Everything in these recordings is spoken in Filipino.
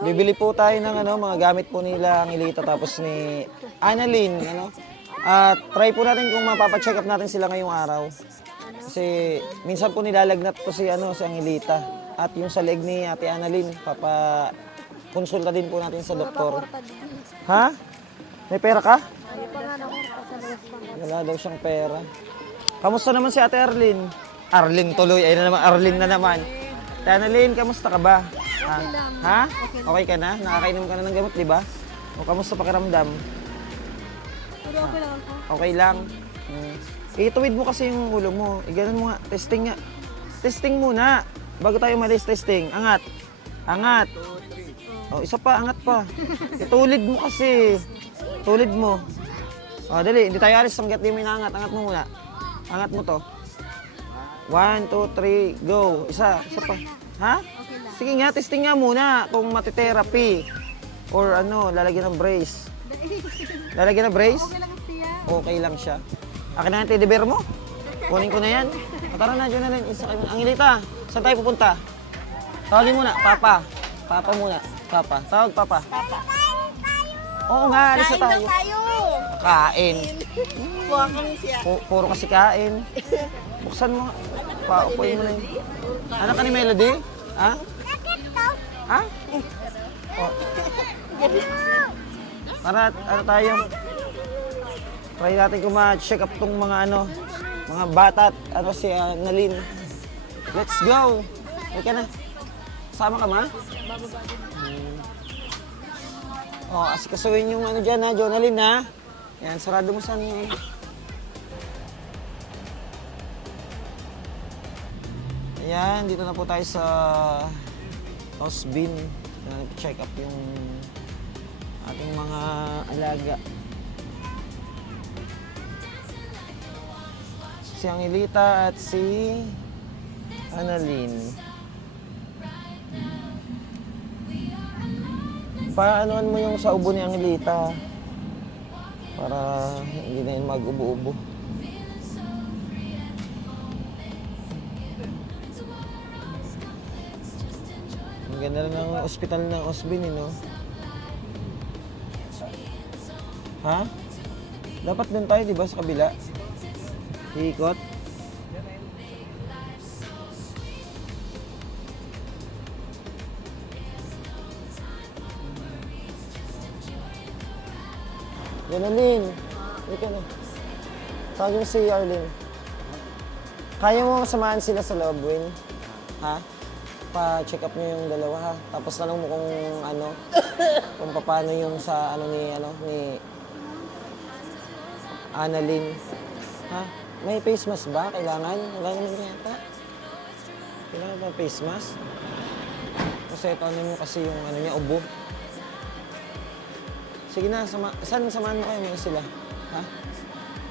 Bibili po tayo ng mga gamit po nila ang Ilita tapos ni Annalyn, At try po natin kung mapapa-check up natin sila ngayong araw. Kasi minsan po nilalagnat po si Angelita. At yung sa leg ni Ate Annalyn, konsulta din po natin sa doktor. Ha? May pera ka? Wala daw siyang pera. Kamusta naman si Ate Arlene? Arlene tuloy. Ayun na naman, Arlene na naman. Ate Annalyn, kamusta ka ba? Okay lang. Ha? Okay ka na? Nakakainom ka na ng gamot, di ba? O kamusta pakiramdam? Pero okay lang ako. Okay lang. Ituwid mo kasi yung ulo mo. Ganun mo nga. Testing nga. Testing muna. Bago tayo umalis, testing. Angat. Angat. O, isa pa. Angat pa. Itulid mo kasi. Tulid mo. O, dali. Hindi tayo alis hanggat di mo inaangat. Angat mo muna. Angat mo to. 1, 2, 3, go. Isa. Isa pa. Ha? Okay lang. Sige nga, testing nga muna kung matitherapy. Or lalagyan ng brace. Lalagyan ng brace? Okay lang siya. Okay lang siya. Akin na yung teddy bear mo. Kunin ko na yan. Tara na, dyan na rin. Isa kayo. Angelita, saan tayo pupunta? Tawagin muna. Papa. Papa muna. Papa. Tawag Papa. Papa. Oo nga, alis na tayo. tayo. Kain. Buha kami siya. Puro kasi kain. Buksan mo. Paupuin mo na yun. Anak ka ni Melody? Ha? Ha? Oh. Tara, tayo. Try natin kung ma-check up tong mga mga bata at si Annalyn. Let's go! Okay na. Sama ka ma? Oh, asikasuhin yung dyan ha, Jonalyn ha. Yan, sarado mo saan yung Ayan, dito na po tayo sa Osbin. Check up yung ating mga alaga. Si Angelita at si Annalyn. Paanoan mo yung sa ubo ni Angelita para hindi na yun mag-ubo-ubo. Ang ganda rin ng ospital ng Osbin, no? Ha? Dapat doon tayo, di ba, sa kabila? Ikot. Annalyn, ika na. Tawagin mo si Arlene. Kaya mo samahan sila sa loob, Win? Ha? Pa-check up niyo yung dalawa, ha? Tapos tanong mo kung paano yung sa ni Annalyn. Ha? May face mask ba? Kailangan? Wala naman yata. Kailangan ba face mask? Kasi mo kasi yung niya, ubo. Sige na, samahan mo kayo mga sila. Ha?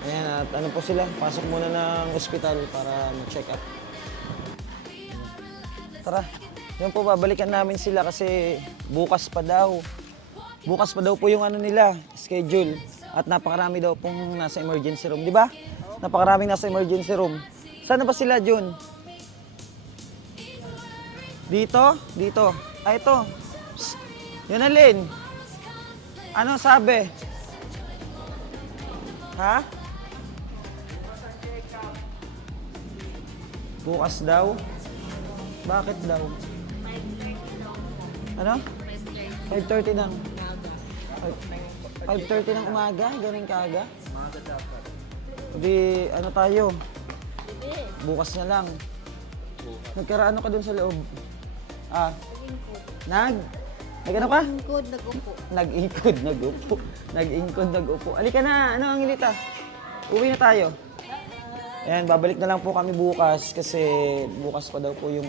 Ayan, at po sila, pasok muna ng ospital para mag-check up. Tara, yun po, babalikan namin sila kasi bukas pa daw. Bukas pa daw po yung nila, schedule. At napakarami daw pong nasa emergency room, di ba? Napakaraming nasa emergency room. Saan na ba sila, Jun? Dito? Dito. Ito. Psst. Yun, Alin. Ano sabi? Ha? Bukas daw? Bakit daw? 5:30 daw. 5:30 ng? 5:30 ng umaga? Ganun kaaga? Umaga dapat. Hindi, tayo? Bukas na lang. Nagkaraan ka dun sa loob? Nag-ano ka? Nag-ingkod, nag-upo. Nag-ingkod, nag-upo. Nag-ingkod, nag-upo. Alika na, Angelita? Uwi na tayo. Ayan, babalik na lang po kami bukas kasi bukas pa daw po yung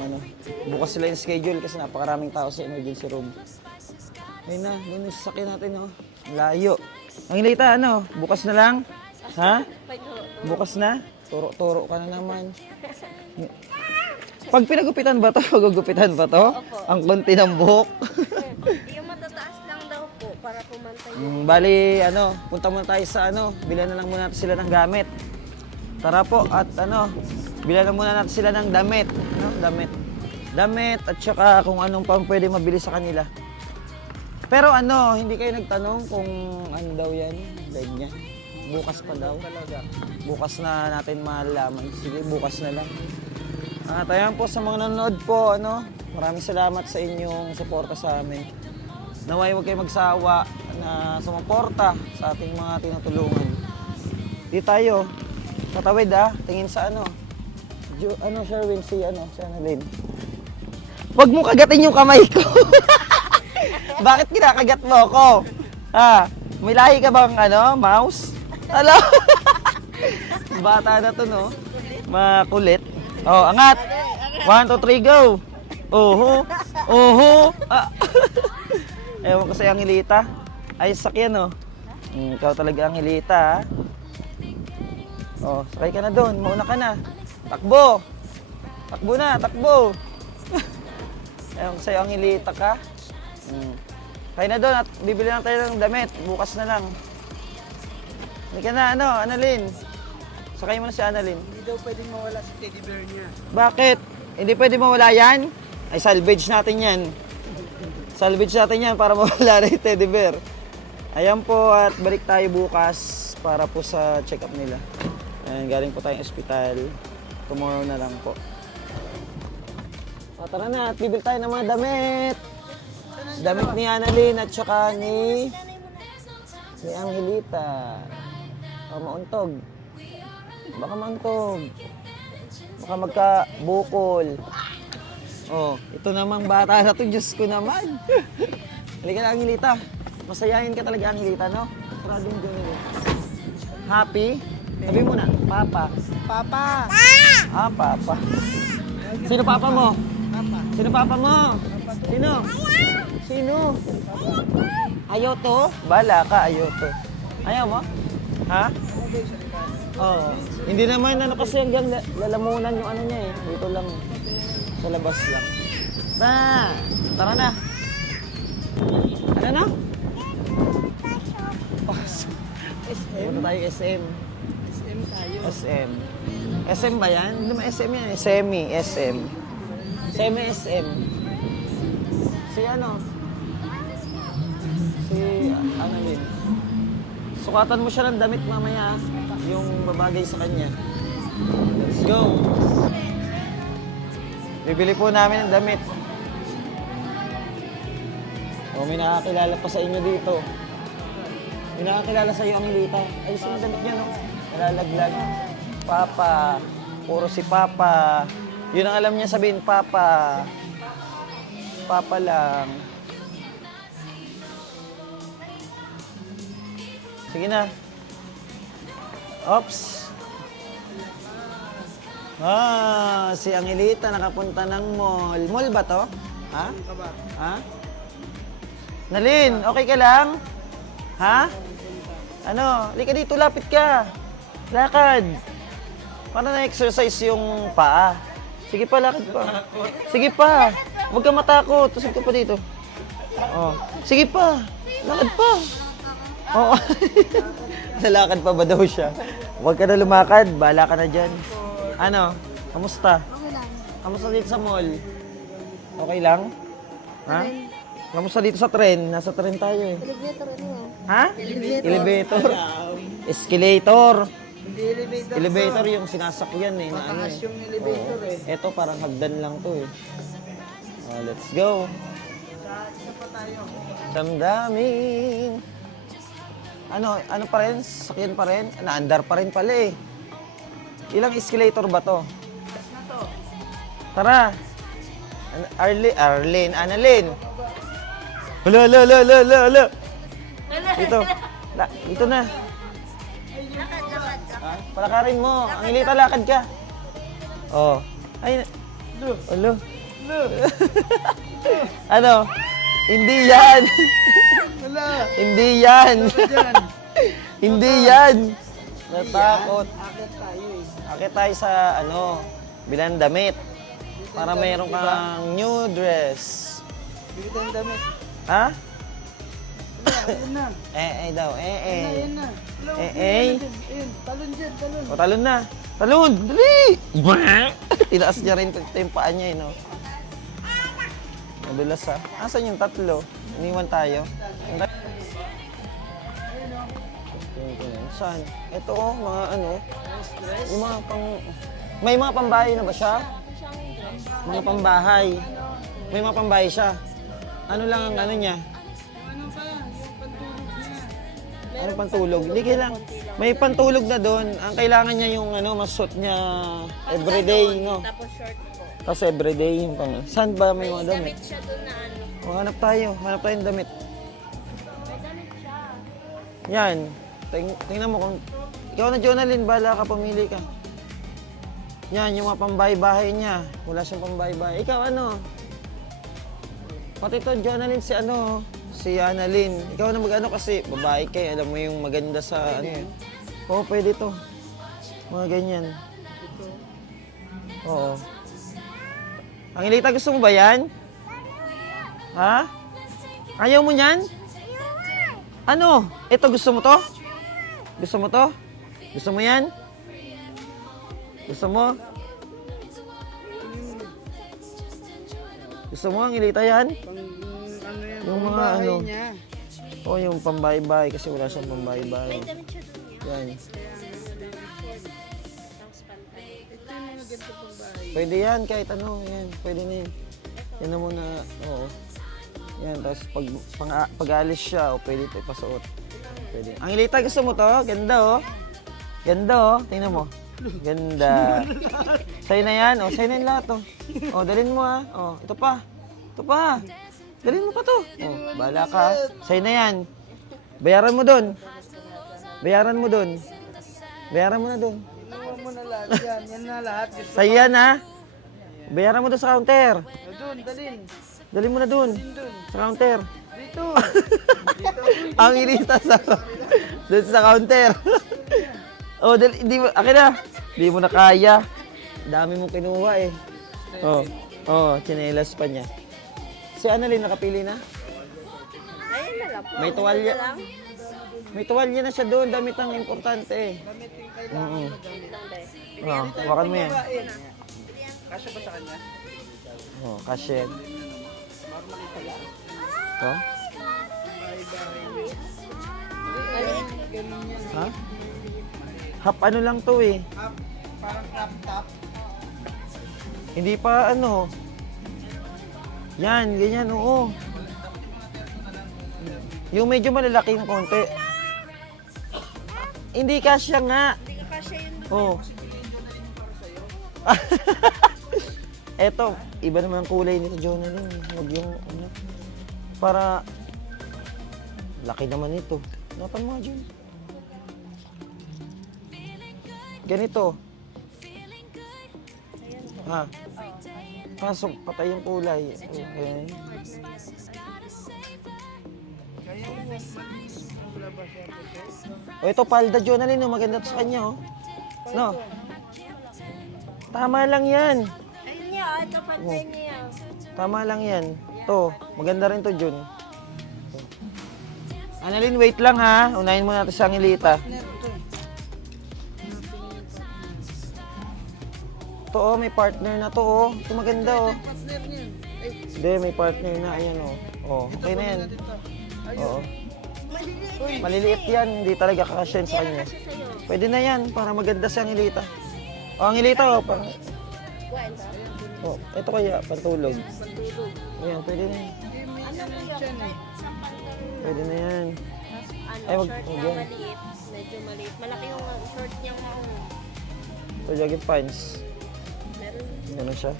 bukas sila yung schedule kasi napakaraming tao sa emergency room. Ayun na, doon yung sasakyan natin, Layo. Angelita, bukas na lang? Ha? Bukas na? Turo-turo ka na naman. Pag pinagupitan ba to? Pagugupitan ba to? Opo. Ang konti ng buhok? Yung matataas lang daw po para pumantay. Bali, punta muna tayo sa bilhan na lang muna natin sila ng gamit. Tara po, at bilhan na muna natin sila ng damit. Damit. Damit, at saka kung anong pang pwede mabili sa kanila. Pero ano, hindi kayo nagtanong kung ano daw yan, leg niya. Bukas pa daw. Bukas na natin malalaman. Sige, bukas na lang. At ayan po sa mga nanonood po, ano, maraming salamat sa inyong suporta sa amin. Naway huwag kayo magsawa na sumuporta sa ating mga tinutulungan. Di tayo, tatawid tingin sa ano. Sherwin, si Annalyn. Huwag mo kagatin yung kamay ko. Bakit kinakagat mo ako? May lahi ka bang mouse? Hello? Bata na to, no? Makulit. Oh, angat. 1, 2, 3, go. Oho. Oho. Ewan ko sa'yo, Angelita. Ay, sakyan, no? Ikaw talaga, Angelita, Oh, sakay ka na doon. Mauna ka na. Takbo. Takbo na, takbo. Ewan ko sa'yo, Angelita ka. Kaya na doon at bibili na tayo ng damit. Bukas na lang. Hindi ka na, Annalyn. Sakay mo na si Annalyn. Hindi daw pwedeng mawala si teddy bear niya. Bakit? Hindi pwede mawala yan? Ay, salvage natin yan. Salvage natin yan para mawala na yung teddy bear. Ayan po at balik tayo bukas para po sa check-up nila. Ayan, galing po tayong ospital. Tomorrow na lang po. Tara na at bibili tayo ng mga damit. Damit ni Annalyn at saka ni Angelita. Mauntog. Baka mauntog. Baka magkabukol. Oh, ito namang bata na to. Diyos ko naman. Halika na, Angelita. Masayahin ka talaga, Angelita, no? Maraming ganun. Happy? Sabi mo na, Papa. Papa! Papa. Sino papa mo? Papa. Sino papa mo? Sino? Sino? Ayaw to? Bala ka, ayaw to. Ayaw mo? Ha? Oo. Hindi naman kasi hanggang lalamunan yung ano niya eh. Dito lang. Sa labas lang. Tara na. Ano na? SM? Punta tayo SM. SM tayo. SM. SM ba yan? Hindi naman SM yan. SM. Semi-SM. Si Annalyn. Sukatan mo siya ng damit mamaya. Yung babagay sa kanya. Let's go. Bibili po namin ng damit. May nakakilala pa sa inyo dito. May nakakilala sa iyo, Angelita. Ay, sino damit niya, no? Nalalaglag. Papa. Puro si Papa. Yun ang alam niya sabihin, Papa. Papa lang. Sige na. Oops. Si Angelita nakapunta ng mall. Mall ba to? Ha? Ha? Nalin, okay ka lang? Ha? Ano? Halika dito, lapit ka. Lakad. Para na-exercise yung paa. Sige pa, lakad pa. Sige pa. Huwag ka matakot. Tusog ka pa dito. Oh. Sige pa. Lakad pa. Oo. Lalakad pa ba daw siya? Huwag ka na lumakad. Bahala ka na dyan. Ano? Kamusta? Okay lang. Kamusta dito sa mall? Okay lang? Ha? Kamusta dito sa tren? Nasa tren tayo eh. Elevator Ha? Elevator. Escalator. Hindi elevator. Elevator yung sinasakyan eh. Na ano Mataas eh. yung elevator eh. Ito parang hagdan lang to eh. Let's go. Isa pa tayo. Damdamin. Ano pa rin? Sakyan pa rin? Naandar pa rin pala eh. Ilang escalator ba to? Na to. Tara. Annalyn. Hala. Dito na. Palakarin mo. Angelita, lakad ka. Oh. Ay. Alo. Ano? Hindi yan. Wala. Hindi yan. Diyan. Hindi yan. Natakot. Akit tayo eh. Akit tayo sa bilang damit. Para mayroon kang new dress. Bili tayong damit. Ha? Ayun na. Daw. Ayun na. Hello, Eh. Ayun. Talon dyan. Talon. O, talon na. Talon! Dali! Tinaas niya rin yung paa niya, no? Madulas, ha? Asan yung tatlo? Iniwan tayo. Saan? Ito oh, mga ano. Yung mga pang... May mga pambahay na ba siya? Mga pambahay. May mga pambahay siya. Ano lang ang ano niya? Ano pa yan? Yung pantulog niya. Ano pantulog? Hindi kailangan. May pantulog na doon. Ang kailangan niya yung ano, masuot niya everyday, no? Tapos short po. Tapos everyday yung pang... Saan ba may mga damit? Damit siya doon na ano. O, hanap tayo. Hanap tayo ng damit. May damit siya. Yan. Tingnan mo kung... Ikaw na, Jonalyn, bala ka, pumili ka. Yan, yung mga pambahay-bahay niya. Wala siyang pambahay-bahay. Ikaw, ano? Pati to, Jonalyn, si ano, si Annalyn. Ikaw na mag-ano kasi, babae kayo. Alam mo yung maganda sa ano. Oo, pwede to. Mga ganyan. Oo. Angelita, gusto mo ba yan? Ha? Ayaw mo yan? Ano? Ito, gusto mo to? Gusto mo to? Gusto mo yan? Gusto mo? Gusto mo, Angelita, yan? Pang ano yan? Yung mga pambahay ano. niya. O, yung pambahay-bahay kasi wala siyang pambahay-bahay. May damit siya doon niya. Yan. Tapos pantay. Ito yung mga ganito pambahay. Pwede yan, kahit ano. Yan, pwede na yan. Yan na muna, oo. Yan, tapos pag-alis siya, o pwede ito ipasuot. Pwede. Angelita, gusto mo to? Ganda, oh. Ganda, oh. Tingnan mo. Ganda. Sa'yo na yan. O, sa'yo na yung lahat, oh. O, dalhin mo, ha. O, ito pa. Ito pa. Dalhin mo pa to. O, bahala ka. Sa'yo na yan. Bayaran mo dun. Bayaran mo dun. Bayaran mo na dun. Inuwan mo na lahat yan. Yan na lahat. Gusto Sa'yo yan, ha. Bayaran mo dun sa counter. mo. Doon, dalin. Dalhin mo na dun. Doon. Sa counter. Dito. Ang ilita sa dun sa counter. Oh, di mo, akin na. Di mo na kaya. Dami mong kinuha eh. Oh, tsinelas pa niya. Si Annalyn, nakapili na? Ayun na lang po. May tuwalya. May tuwalya na siya doon. Damit ang importante eh. Damit yung kailangan. Oh, hawakan mo yan. Kasya ba sa kanya? Oh, kasya. Oh? Maliit. Ganun yan. Ha? Half ano lang to eh. Parang crop top. Hindi pa ano. Yan, ganyan, oo. Yung medyo malalaki ng konti. Hindi kasya nga. Hindi ka kasya yun. Oo. Eto, iba naman ang kulay nito, Jonalyn. Huwag yung ano. Para laki naman ito. Napan mo, Jon. Ganito. Ha? Pasok, patay yung kulay. Okay. Kaya mo, malinis mo wala ba siya puti? O ito, palda, Jonalyn. Oh. Maganda to sa kanya, oh. No? Tama lang yan. Ayun niya, ito pantay niya. Tama lang yan. To, maganda rin to, Jun. Annalyn, wait lang ha. Unahin mo natin sa Angelita. To, oh, may partner na to, oh. Ito maganda, oh. Partner niyan. Ay, Hindi, may partner na. Ayan, oh. Oh, okay na yan. dito. Oo. Maliliit. Maliliit yan. Hindi talaga kakasyan sa kanya. Kasya sa'yo. Pwede na yan, para maganda sa Angelita. Oh, Angelita, oh. Kuwain ka. Oh, ito kaya, pantulog. Pantulog. Ayan, pwede na yan. Hindi, may Ano ano po siya yung eh. kahit isang pantalon. Pwede na yan. Ano, Ay, wag- short wag na yan. maliit. Medyo maliit. Malaki yung short niyang maong. So, jogging pants. Meron Ganun siya.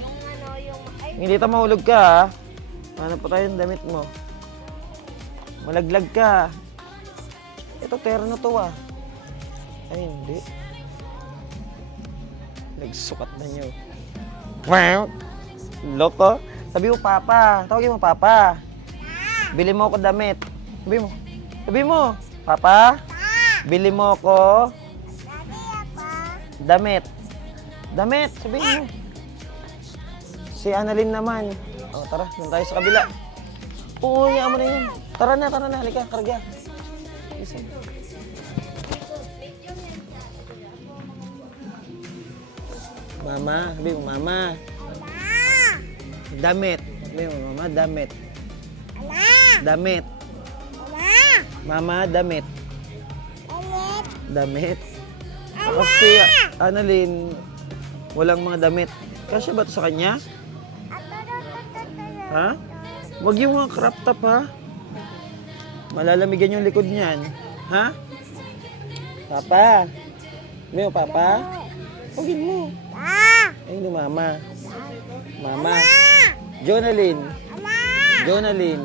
yung ano, yung... Ay, Hindi ta mahulog ka, ha? Ano pa tayo yung damit mo? Malaglag ka. Ito, terno to, ah. Ay, hindi. Nagsukat na niyo. Wow! Loko. Sabi mo, Papa. Tawagin mo, Papa. Bili mo ako damit. Sabi mo. Sabi mo, Papa. Bili mo ako damit. Damit, sabi mo. Si Annalyn naman. O, tara, doon tayo sa kabila. Oo, hiya mo na yan. Tara na, halika, karga. Isa. Mama, sabi mo, Mama. Damit. Sabi mo, mama, damit. Damit. Mama, damit. Damit. Kasi, Annalyn, walang mga damit. Kasya ba ito sa kanya? Ha? Huwag yung mga crop top, ha? Malalamigan yung likod niyan. Ha? Papa. May papa? Huwagin mo. Ayun yung mama. Mama. Jonalyn. Jonalyn.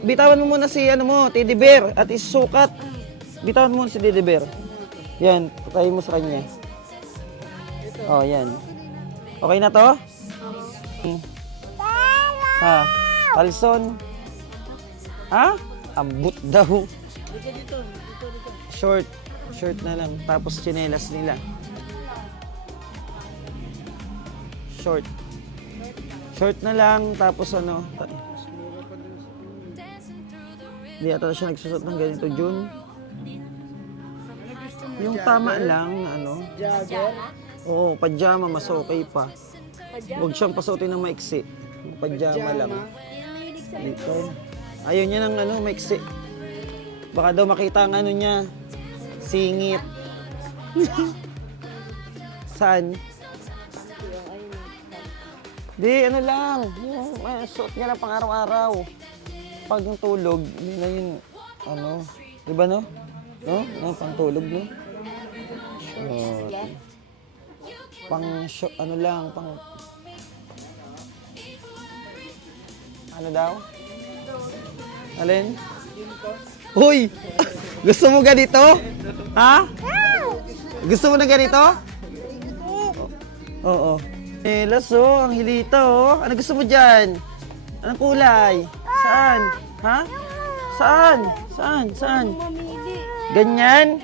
Bitawan mo muna si ano mo, teddy bear at isukat. Bitawan mo muna si teddy bear. Yan, patayin mo sa kanya. Oh, yan. Okay na to? Ha? Palson? Ha? Ambot daw. Short. Short na lang. Tapos tsinelas nila. Short. Short na lang. Tapos ano. Hindi ata siya nagsusot ng ganito, June. Yung tama lang na ano. Oo, pajama. Mas okay pa. Huwag siyang pasuotin ng maiksi. Pajama lang. Dito. Ayaw niya ng ano, maiksi. Baka daw makita ang ano niya. Singit. Saan? Di, ano lang. Yung suot niya lang pang araw-araw. Pag yung tulog, hindi na yun, ano. Diba no? No? No, pang tulog, no? Short. Ano lang, pang... Ano daw? Alin? Hoy! Gusto mo ganito? Ha? Gusto mo na ganito? Oo. Laso, ang hilita, oh. Ano gusto mo dyan? Anong kulay? Saan? Ha? Saan? Saan? Ganyan?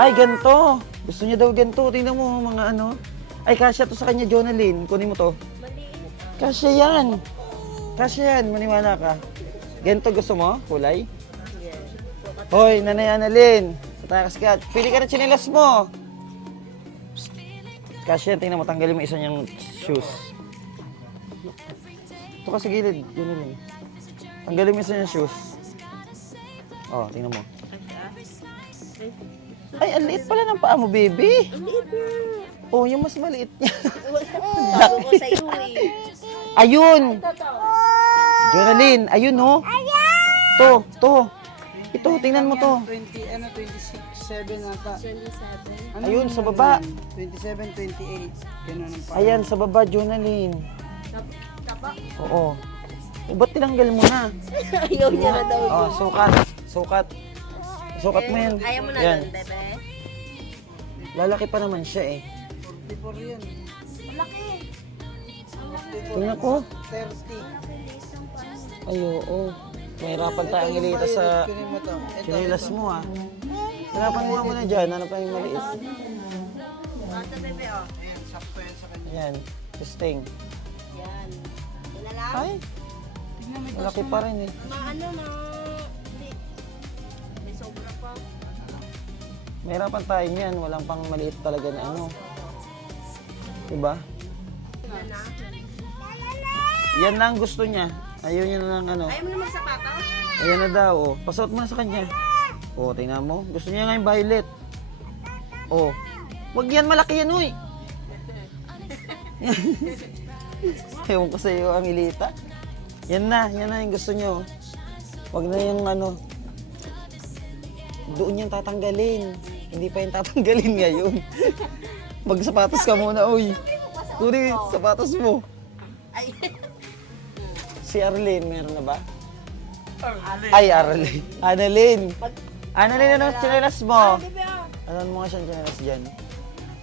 Ay, ganito. Gusto niya daw ganito. Tingnan mo, mga ano. Ay, kasya to sa kanya, Jonalyn. Kunin mo to. Kasya yan. Kasya yan, maniwala ka. Ganito gusto mo? Kulay? Hoy, Nanay Annalyn. Tatakas ka. Pili ka na tsinelas mo. Kasya yan, tingnan mo. Tanggalin mo isa niyang shoes. Ito ka sa gilid. Yun lang. Tanggalin mo isa niyang shoes. Oh, tingnan mo. Ay, ang liit pala ng paa mo, baby. Oh, yung mas maliit niya. Bago ko sa iyo eh. Ayun! Jonalyn, ayun oh. To. Ito, tingnan mo to. 27 ata. 27. Ayun, sa baba. 27, 28. Ganun ang Ayan, sa baba, Jonalyn. Tapa? Oo. O, ba't tinanggal mo na? Ayaw niya na daw. Oh, sukat. Sukat mo yan. Ayaw mo na Yan. nun, bebe. Lalaki pa naman siya eh. 44 yan. Malaki. Tingnan ko. 30. Ay, oo. Mahirapan tayong ilita sa Kunin mo to. Ito. chinilas mo ah. Hanapan mo nga muna dyan. Hanap pa yung maliit. Ito, bebe, oh. Ayan, sakto yan sa kanya. Yan. Testing. Yan. Wala lang. Ay, Tingnan mo ito. malaki pa rin eh. Maano na. Hindi. May sobra pa. Mahirapan tayo niyan. Walang pang maliit talaga na ano. Diba? Yan na. Yan lang gusto niya. Ayaw niya na lang ano. Ayaw mo na magsapatos? Ayan na daw oh. Pasuot mo na sa kanya. Oh, tingnan mo. Gusto niya nga yung violet. Oh. Wag yan, malaki yan, uy. Ewan ko sa iyo ang ilita. Yan na yung gusto niyo. Wag na yung ano. Doon yung tatanggalin. Hindi pa yung tatanggalin ngayon. Magsapatos ka muna, uy. Kunin sapatos mo. Ay. Si Arlene, meron na ba? Ay, Arlene. Annalyn. Annalyn, ano chinelas mo? Bebe, oh. Ano mo nga siyang chinelas dyan?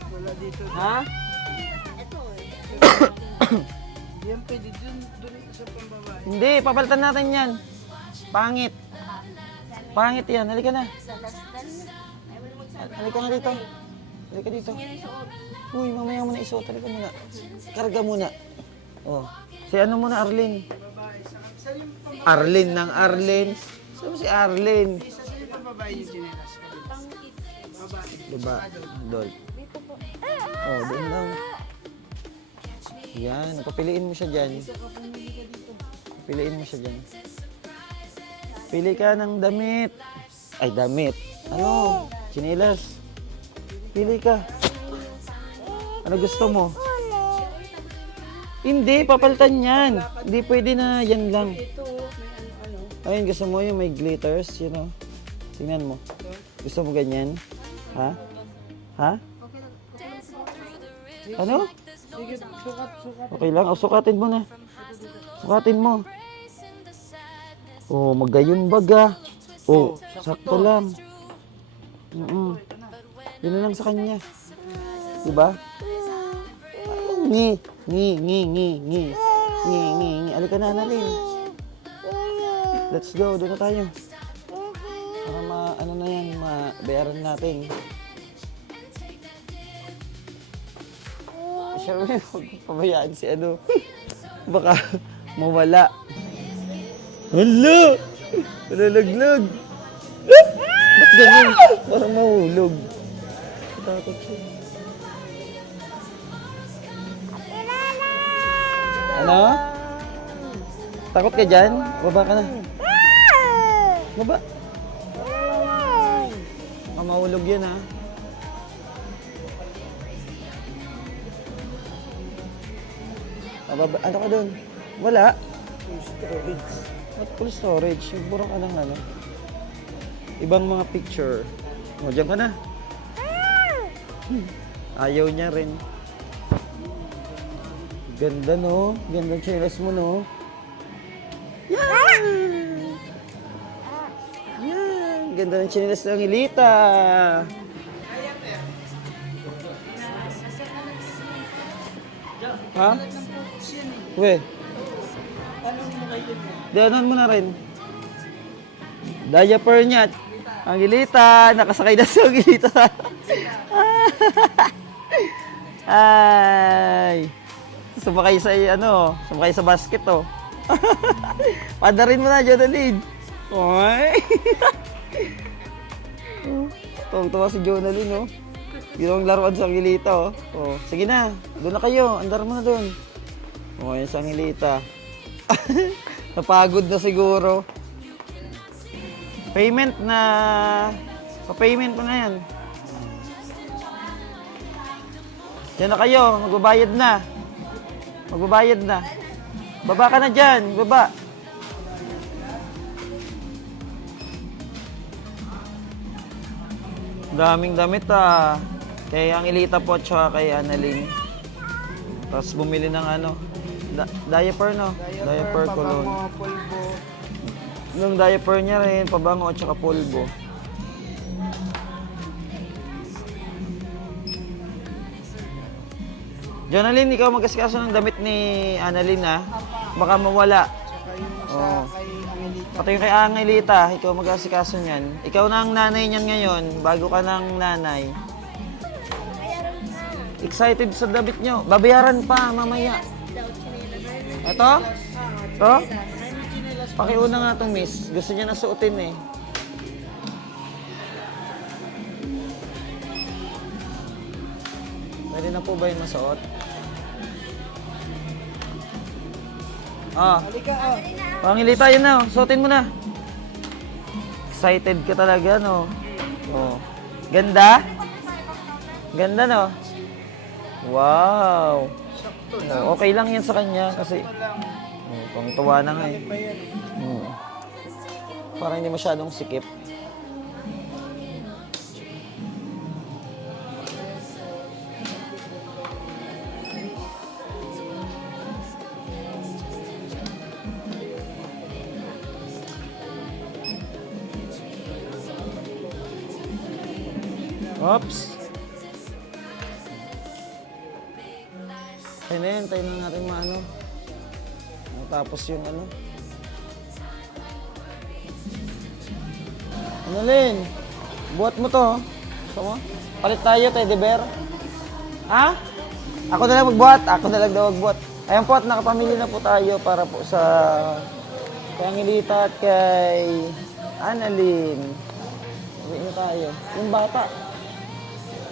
Wala dito. Ha? Ito eh. Yan pwede dun sa pambabae. Hindi, papalitan natin yan. Pangit. Pangit yan. Halika na. Sa lastan. Ayaw mo na magsapatos. Halika na dito. Halika dito. Yan ang suot. Uy, mamaya mo na isuot. Halika muna. Karga muna. Oh. Si ano muna, Arlene? Arlene ng Arlene. Saan si Arlene? Isa sa yung pambabae yung chinelas. Diba? Dol. Oh, doon lang. Yan, papiliin mo siya dyan. Piliin mo siya dyan. Pili ka ng damit. Ay, damit. Ano? Chinelas. Pili ka. Ano gusto mo? Hindi, papalitan yan. Hindi pwede na yan lang. Ayun, gusto mo yung may glitters, you know? Tingnan mo. Gusto mo ganyan? Ha? Ha? Ano? Sige, sukat. Okay lang. O, sukatin mo na. Sukatin mo. Oh, magayon baga. Oh, sakto lang. Yun na lang sa kanya. Diba? Ngi. Alika na, Annalyn. Let's go. Doon na tayo. Para ano na yan, mabayaran natin. Siyempre, huwag pabayaan si ano. Baka mawala. Hala! Nalaglag. Ba't ganyan? Parang mahulog. Takot siya. Ano? Takot ka dyan? Baba ka na. Baba. Baka mahulog yan ha. Baba. Ano ka doon? Wala. What full storage? Bura ka ng ano. Ibang mga picture. O, dyan ka na. Ayaw niya rin. Ganda no? Ganda chinelas mo no? Yan! Yan! Ganda ng chinelas ng Ilita. Ha? We. Danon mo na rin. Diaper niya. Ang Ilita. Nakasakay na sa Ilita. Ay. Sumakay sa ano, sumakay sa basket oh. Padarin mo na, Jonalyn. Oy. Tuwang-tuwa si Jonalyn oh. Ginawang laruan sa Angilita oh. Oh, sige na. Doon na kayo. Andar mo na doon. Oh, yan sa Angilita. Napagod na siguro. Payment na. Pa-payment mo na yan. Diyan na kayo. Magbabayad na. Magbabayad na. Baba ka na dyan. Baba. Daming damit ah. Kay Angilita po at saka kay Annalyn. Tapos bumili ng ano. Diaper no? Diaper cologne. Pabango, pulbo. Nung diaper niya rin, pabango at saka pulbo. Jonalyn, ikaw mag-asikaso ng damit ni Annalyn ha. Baka mawala. Saka yung Oo. sa kay Angelita. Pati yung kay Angelita, ikaw mag-asikaso niyan. Ikaw na ang nanay niyan ngayon, bago ka ng nanay. Excited sa damit nyo. Babayaran pa mamaya. Ito? Ito? Pakiuna nga itong miss. Gusto niya na suotin eh. Pwede na po ba yung masuot? Ah. Halika oh. Pangilita, yun na. Suotin mo na. Excited ka talaga, no? Oh. Ganda? Ganda, no? Wow. Oh, okay lang yan sa kanya kasi pangtuwa na nga eh. Parang hindi masyadong sikip. Oops. Ayun na yun, tayo na natin maano. Matapos yung ano. Annalyn, buhat mo to. Gusto mo? Palit tayo, teddy bear. Ha? Ako na lang magbuhat. Ako na lang daw magbuhat. Ayan po at nakapamili na po tayo para po sa kay Angelita at kay Annalyn. Uwi na tayo. Yung bata.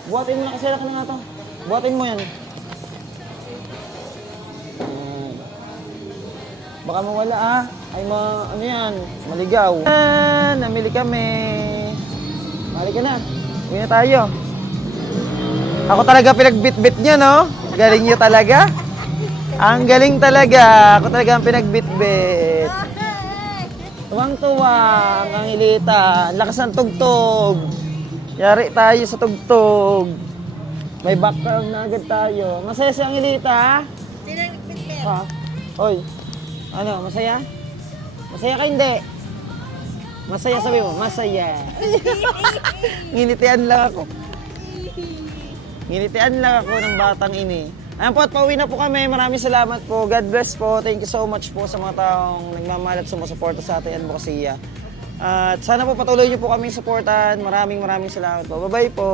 Buhatin mo na kasi na nga to. Buhatin mo yan. Baka mawala ah. Ay ano yan, maligaw. Namili kami. Mali ka na. Uwi na tayo. Ako talaga pinagbitbit niyo, no? Galing niyo talaga. Ang galing talaga. Ako talaga ang pinagbitbit. Tuwang-tuwa ang Angelita. Ang lakas ng tugtog. Yari tayo sa tugtog. May background na agad tayo. Masaya si Angelita, ha? Sino nagpipit? Ha? Hoy. Ano, masaya? Masaya ka hindi? Masaya sabi mo, masaya. Nginitian lang ako. Nginitian lang ako ng batang ini. Ayan po at pauwi na po kami. Maraming salamat po. God bless po. Thank you so much po sa mga taong nagmamahal at sumusuporta sa ating advokasya. At sana po patuloy niyo po kami suportahan. Maraming salamat po. Bye-bye po.